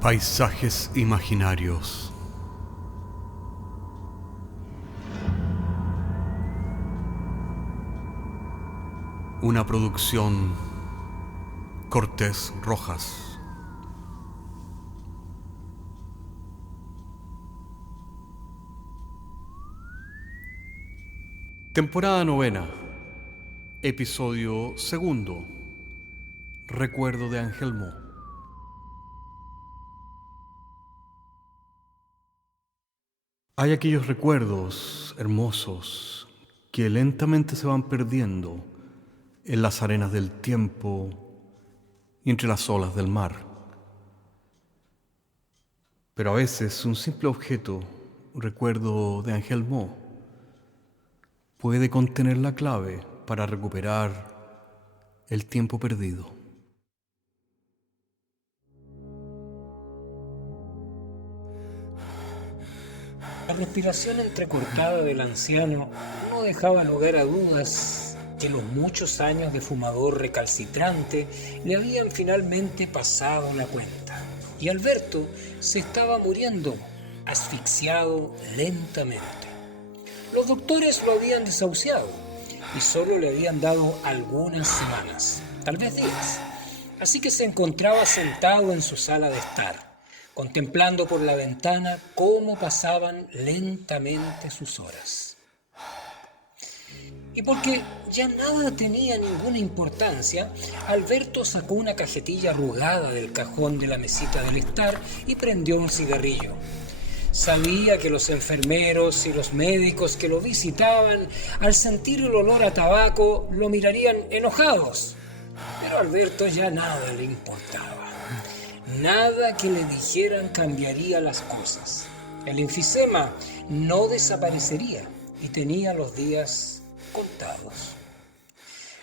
Paisajes imaginarios. Una producción Cortés Rojas. Temporada 9, episodio 2. Recuerdo de Angelmo. Hay aquellos recuerdos hermosos que lentamente se van perdiendo en las arenas del tiempo y entre las olas del mar. Pero a veces un simple objeto, un recuerdo de Angelmo, puede contener la clave para recuperar el tiempo perdido. La respiración entrecortada del anciano no dejaba lugar a dudas que los muchos años de fumador recalcitrante le habían finalmente pasado la cuenta. Y Alberto se estaba muriendo, asfixiado lentamente. Los doctores lo habían desahuciado y solo le habían dado algunas semanas, tal vez días. Así que se encontraba sentado en su sala de estar, contemplando por la ventana cómo pasaban lentamente sus horas. Y porque ya nada tenía ninguna importancia, Alberto sacó una cajetilla arrugada del cajón de la mesita del estar y prendió un cigarrillo. Sabía que los enfermeros y los médicos que lo visitaban, al sentir el olor a tabaco, lo mirarían enojados. Pero a Alberto ya nada le importaba. Nada que le dijeran cambiaría las cosas. El enfisema no desaparecería y tenía los días contados.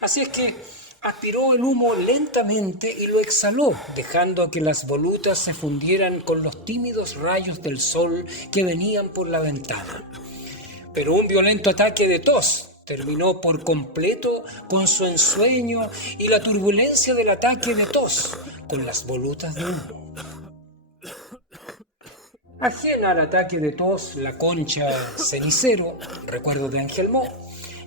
Así es que aspiró el humo lentamente y lo exhaló, dejando que las volutas se fundieran con los tímidos rayos del sol que venían por la ventana. Pero un violento ataque de tos terminó por completo con su ensueño y la turbulencia del ataque de tos con las volutas de humo. Ajena al ataque de tos, la concha cenicero, recuerdo de Angelmo,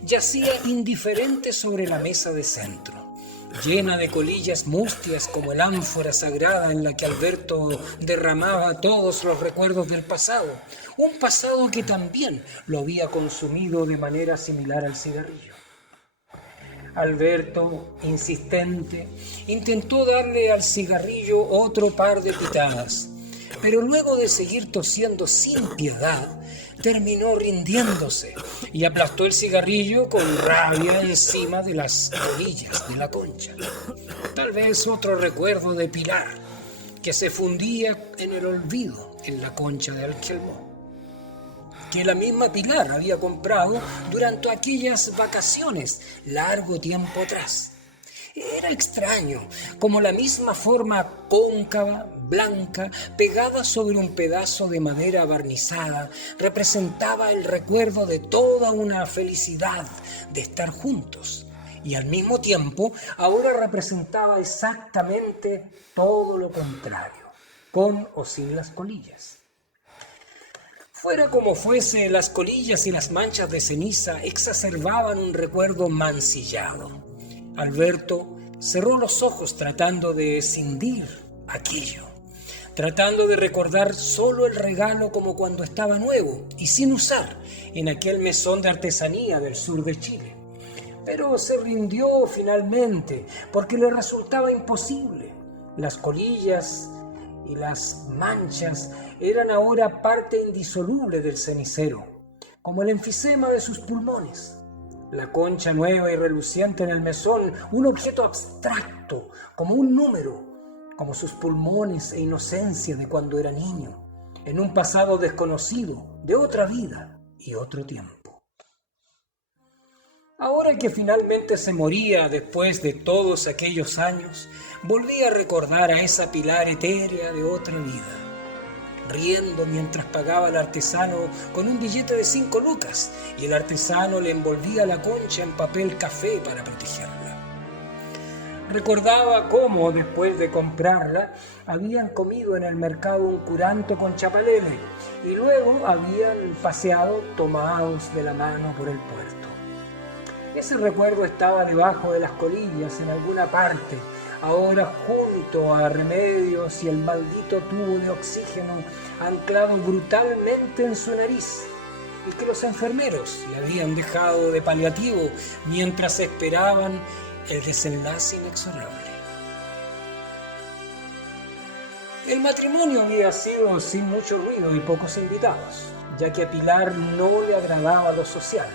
yacía indiferente sobre la mesa de centro, llena de colillas mustias como el ánfora sagrada en la que Alberto derramaba todos los recuerdos del pasado, un pasado que también lo había consumido de manera similar al cigarrillo. Alberto, insistente, intentó darle al cigarrillo otro par de pitadas, pero luego de seguir tosiendo sin piedad, terminó rindiéndose y aplastó el cigarrillo con rabia encima de las colillas de la concha. Tal vez otro recuerdo de Pilar, que se fundía en el olvido en la concha de Angelmo, que la misma Pilar había comprado durante aquellas vacaciones largo tiempo atrás. Era extraño, como la misma forma cóncava, blanca, pegada sobre un pedazo de madera barnizada, representaba el recuerdo de toda una felicidad de estar juntos. Y al mismo tiempo, ahora representaba exactamente todo lo contrario, con o sin las colillas. Fuera como fuese, las colillas y las manchas de ceniza exacerbaban un recuerdo mancillado. Alberto cerró los ojos tratando de escindir aquello, tratando de recordar solo el regalo como cuando estaba nuevo y sin usar en aquel mesón de artesanía del sur de Chile. Pero se rindió finalmente porque le resultaba imposible. Las colillas y las manchas eran ahora parte indisoluble del cenicero, como el enfisema de sus pulmones. La concha nueva y reluciente en el mesón, un objeto abstracto, como un número, como sus pulmones e inocencia de cuando era niño, en un pasado desconocido, de otra vida y otro tiempo. Ahora que finalmente se moría después de todos aquellos años, volvía a recordar a esa Pilar etérea de otra vida, riendo mientras pagaba al artesano con un billete de 5 lucas y el artesano le envolvía la concha en papel café para protegerla. Recordaba cómo, después de comprarla, habían comido en el mercado un curanto con chapalele y luego habían paseado tomados de la mano por el puerto. Ese recuerdo estaba debajo de las colillas en alguna parte, ahora junto a Remedios y el maldito tubo de oxígeno anclado brutalmente en su nariz, y que los enfermeros le habían dejado de paliativo mientras esperaban el desenlace inexorable. El matrimonio había sido sin mucho ruido y pocos invitados, ya que a Pilar no le agradaba lo social.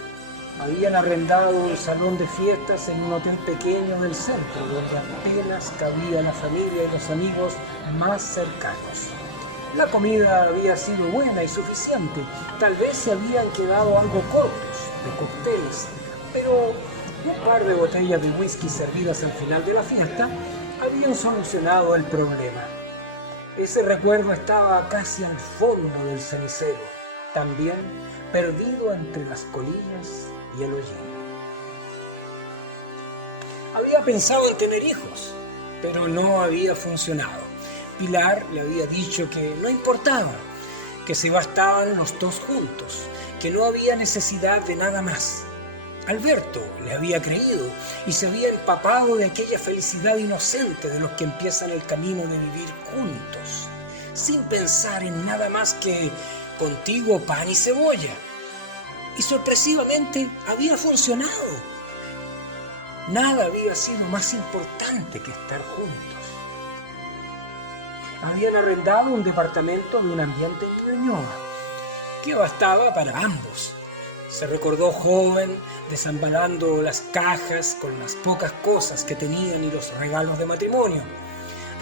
Habían arrendado un salón de fiestas en un hotel pequeño del centro, donde apenas cabía la familia y los amigos más cercanos. La comida había sido buena y suficiente, tal vez se habían quedado algo cortos de cócteles, pero un par de botellas de whisky servidas al final de la fiesta habían solucionado el problema. Ese recuerdo estaba casi al fondo del cenicero, también perdido entre las colillas y el hollín. Había pensado en tener hijos, pero no había funcionado. Pilar le había dicho que no importaba, que se bastaban los dos juntos, que no había necesidad de nada más. Alberto le había creído y se había empapado de aquella felicidad inocente de los que empiezan el camino de vivir juntos, sin pensar en nada más que contigo pan y cebolla. Y sorpresivamente había funcionado. Nada había sido más importante que estar juntos. Habían arrendado un departamento de un ambiente en Ñuñoa, que bastaba para ambos. Se recordó joven, desambalando las cajas con las pocas cosas que tenían y los regalos de matrimonio.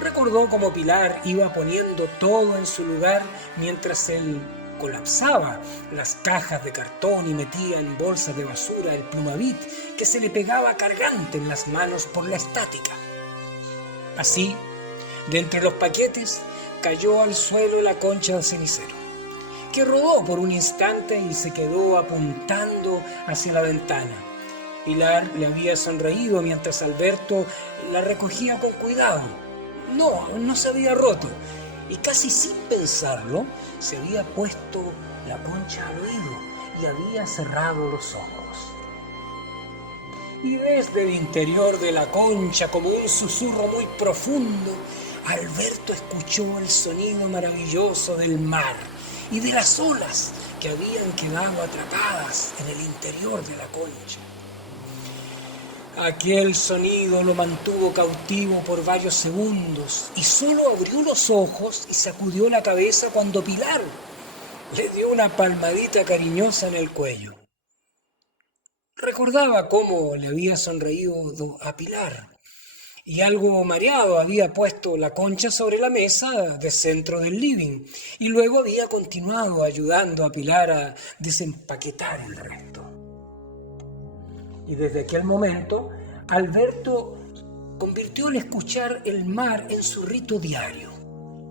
Recordó cómo Pilar iba poniendo todo en su lugar mientras él colapsaba las cajas de cartón y metía en bolsas de basura el Plumavit que se le pegaba cargante en las manos por la estática. Así, de entre los paquetes, cayó al suelo la concha de cenicero, que rodó por un instante y se quedó apuntando hacia la ventana. Pilar le había sonreído mientras Alberto la recogía con cuidado. No se había roto, y casi sin pensarlo, se había puesto la concha al oído y había cerrado los ojos. Y desde el interior de la concha, como un susurro muy profundo, Alberto escuchó el sonido maravilloso del mar y de las olas que habían quedado atrapadas en el interior de la concha. Aquel sonido lo mantuvo cautivo por varios segundos y solo abrió los ojos y sacudió la cabeza cuando Pilar le dio una palmadita cariñosa en el cuello. Recordaba cómo le había sonreído a Pilar y algo mareado había puesto la concha sobre la mesa de centro del living y luego había continuado ayudando a Pilar a desempaquetar el resto. Y desde aquel momento, Alberto convirtió el escuchar el mar en su rito diario.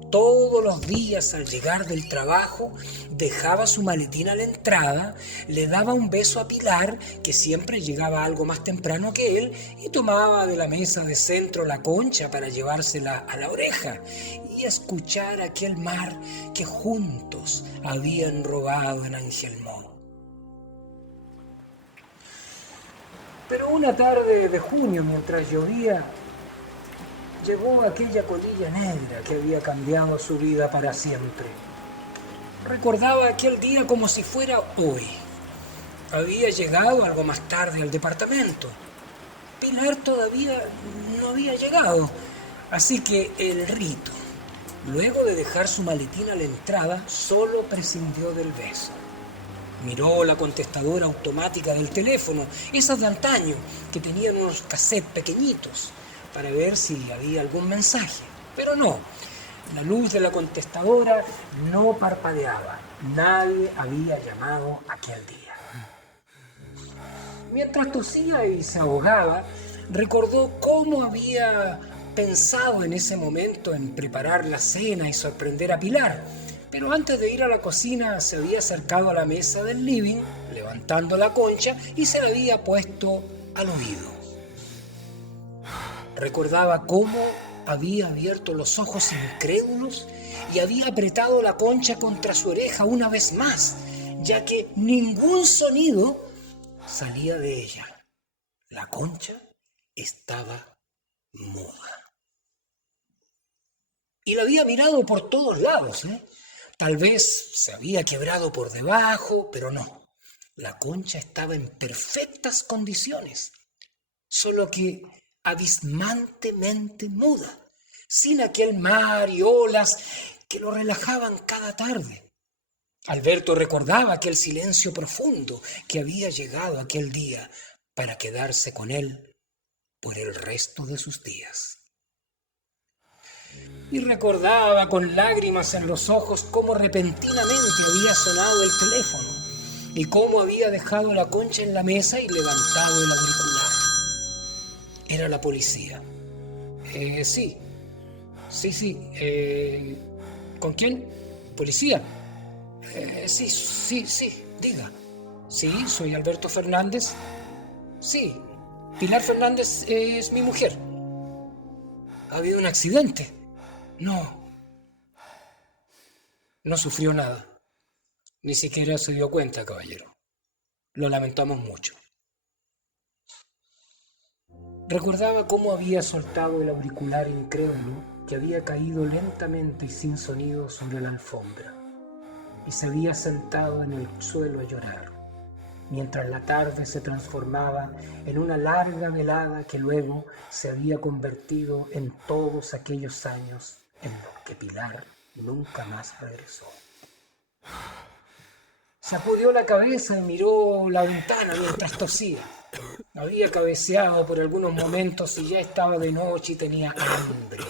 Todos los días al llegar del trabajo, dejaba su maletín a la entrada, le daba un beso a Pilar, que siempre llegaba algo más temprano que él, y tomaba de la mesa de centro la concha para llevársela a la oreja y escuchar aquel mar que juntos habían robado en Angelmó. Pero una tarde de junio, mientras llovía, llegó aquella colilla negra que había cambiado su vida para siempre. Recordaba aquel día como si fuera hoy. Había llegado algo más tarde al departamento. Pilar todavía no había llegado, así que el rito, luego de dejar su maletín a la entrada, solo prescindió del beso. Miró la contestadora automática del teléfono, esas de antaño, que tenían unos cassettes pequeñitos, para ver si había algún mensaje. Pero no, la luz de la contestadora no parpadeaba. Nadie había llamado aquel día. Mientras tosía y se ahogaba, recordó cómo había pensado en ese momento en preparar la cena y sorprender a Pilar. Pero antes de ir a la cocina se había acercado a la mesa del living, levantando la concha y se la había puesto al oído. Recordaba cómo había abierto los ojos incrédulos y había apretado la concha contra su oreja una vez más, ya que ningún sonido salía de ella. La concha estaba muda. Y la había mirado por todos lados, ¿eh? Tal vez se había quebrado por debajo, pero no. La concha estaba en perfectas condiciones, solo que abismantemente muda, sin aquel mar y olas que lo relajaban cada tarde. Alberto recordaba aquel silencio profundo que había llegado aquel día para quedarse con él por el resto de sus días. Y recordaba con lágrimas en los ojos cómo repentinamente había sonado el teléfono y cómo había dejado la concha en la mesa y levantado el auricular. Era la policía. Sí. ¿Con quién? ¿Policía? Sí, diga. Sí, soy Alberto Fernández. Sí, Pilar Fernández es mi mujer. ¿Ha habido un accidente? No sufrió nada. Ni siquiera se dio cuenta, caballero. Lo lamentamos mucho. Recordaba cómo había soltado el auricular incrédulo que había caído lentamente y sin sonido sobre la alfombra y se había sentado en el suelo a llorar, mientras la tarde se transformaba en una larga velada que luego se había convertido en todos aquellos años en los que Pilar nunca más regresó. Sacudió la cabeza y miró la ventana mientras tosía. Había cabeceado por algunos momentos y ya estaba de noche y tenía hambre.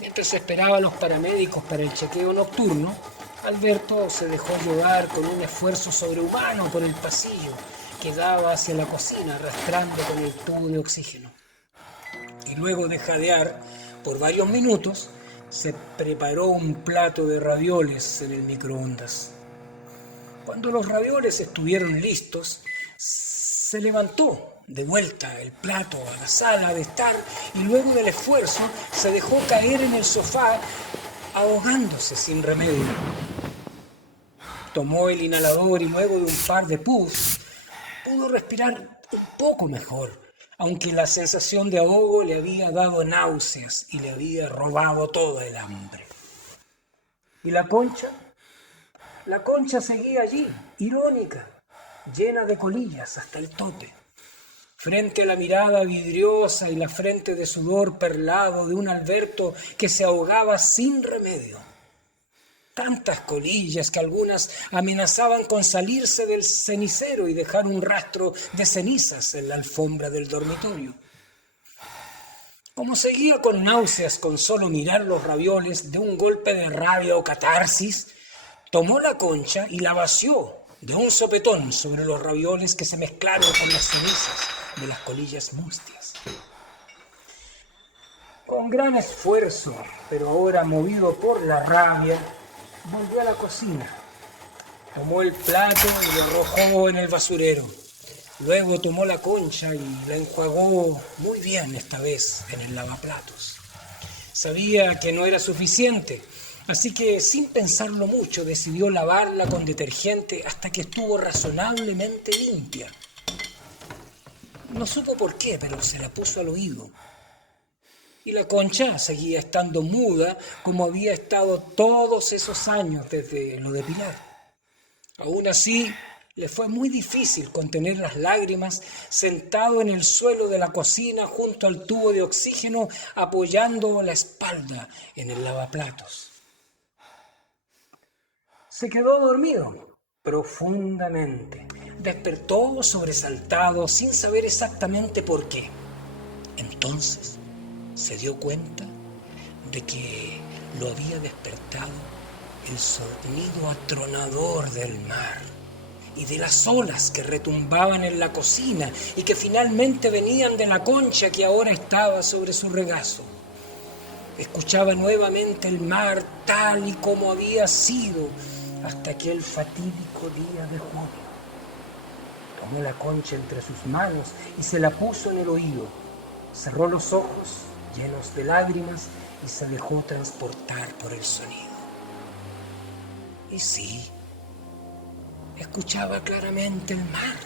Mientras esperaba a los paramédicos para el chequeo nocturno, Alberto se dejó llevar con un esfuerzo sobrehumano por el pasillo que daba hacia la cocina, arrastrando con el tubo de oxígeno. Y luego de jadear por varios minutos, se preparó un plato de ravioles en el microondas. Cuando los ravioles estuvieron listos, se levantó de vuelta el plato a la sala de estar y luego del esfuerzo se dejó caer en el sofá, ahogándose sin remedio. Tomó el inhalador y luego de un par de puffs pudo respirar un poco mejor, aunque la sensación de ahogo le había dado náuseas y le había robado toda el hambre. ¿Y la concha? La concha seguía allí, irónica, llena de colillas hasta el tope, frente a la mirada vidriosa y la frente de sudor perlado de un Alberto que se ahogaba sin remedio. Tantas colillas que algunas amenazaban con salirse del cenicero y dejar un rastro de cenizas en la alfombra del dormitorio. Como seguía con náuseas con solo mirar los ravioles, de un golpe de rabia o catarsis, tomó la concha y la vació de un sopetón sobre los ravioles que se mezclaron con las cenizas de las colillas mustias. Con gran esfuerzo, pero ahora movido por la rabia, volvió a la cocina. Tomó el plato y lo arrojó en el basurero. Luego tomó la concha y la enjuagó muy bien esta vez en el lavaplatos. Sabía que no era suficiente, así que sin pensarlo mucho decidió lavarla con detergente hasta que estuvo razonablemente limpia. No supo por qué, pero se la puso al oído. Y la concha seguía estando muda como había estado todos esos años desde lo de Pilar. Aún así, le fue muy difícil contener las lágrimas sentado en el suelo de la cocina junto al tubo de oxígeno apoyando la espalda en el lavaplatos. Se quedó dormido profundamente. Despertó sobresaltado sin saber exactamente por qué. Entonces se dio cuenta de que lo había despertado el sonido atronador del mar y de las olas que retumbaban en la cocina y que finalmente venían de la concha que ahora estaba sobre su regazo. Escuchaba nuevamente el mar tal y como había sido hasta aquel fatídico día de junio. Tomó la concha entre sus manos y se la puso en el oído. Cerró los ojos, llenos de lágrimas, y se dejó transportar por el sonido. Y sí, escuchaba claramente el mar,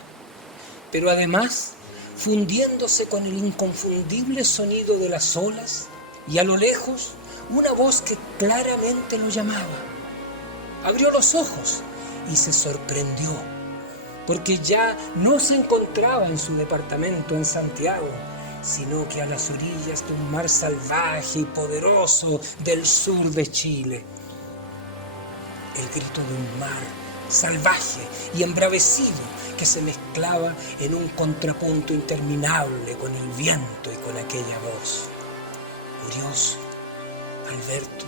pero además fundiéndose con el inconfundible sonido de las olas, y a lo lejos una voz que claramente lo llamaba. Abrió los ojos y se sorprendió, porque ya no se encontraba en su departamento en Santiago, sino que a las orillas de un mar salvaje y poderoso del sur de Chile. El grito de un mar salvaje y embravecido que se mezclaba en un contrapunto interminable con el viento y con aquella voz. Curioso, Alberto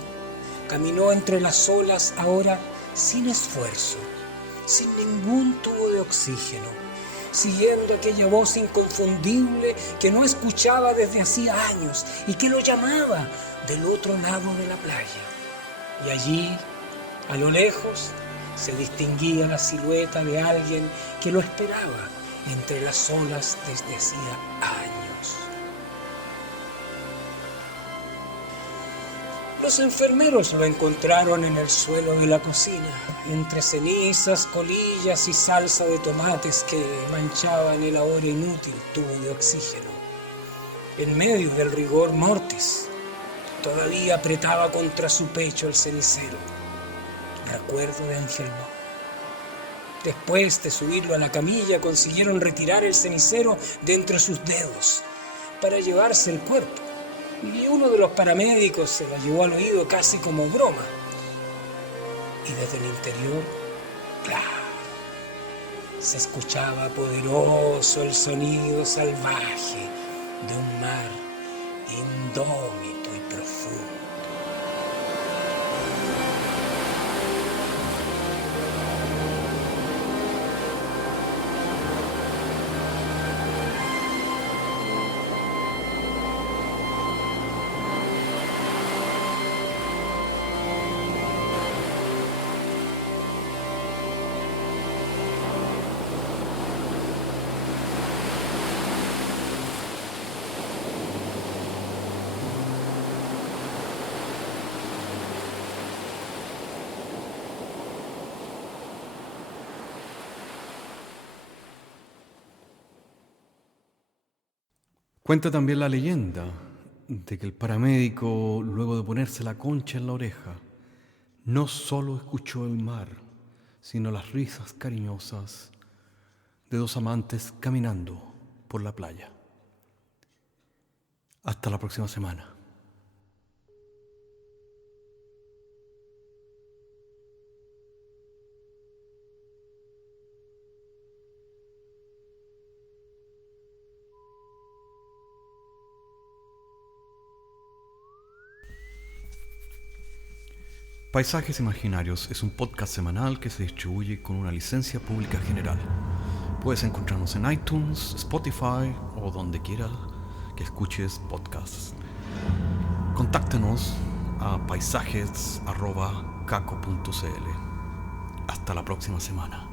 caminó entre las olas ahora sin esfuerzo, sin ningún tubo de oxígeno, siguiendo aquella voz inconfundible que no escuchaba desde hacía años y que lo llamaba del otro lado de la playa. Y allí, a lo lejos, se distinguía la silueta de alguien que lo esperaba entre las olas desde hacía años. Los enfermeros lo encontraron en el suelo de la cocina, entre cenizas, colillas y salsa de tomates que manchaban el ahora inútil tubo de oxígeno. En medio del rigor mortis, todavía apretaba contra su pecho el cenicero. Recuerdo de Angelmo. Después de subirlo a la camilla, consiguieron retirar el cenicero de entre sus dedos para llevarse el cuerpo. Y uno de los paramédicos se la llevó al oído casi como broma. Y desde el interior, claro, se escuchaba poderoso el sonido salvaje de un mar indómito y profundo. Cuenta también la leyenda de que el paramédico, luego de ponerse la concha en la oreja, no solo escuchó el mar, sino las risas cariñosas de dos amantes caminando por la playa. Hasta la próxima semana. Paisajes Imaginarios es un podcast semanal que se distribuye con una licencia pública general. Puedes encontrarnos en iTunes, Spotify o donde quiera que escuches podcasts. Contáctenos a paisajes@caco.cl. Hasta la próxima semana.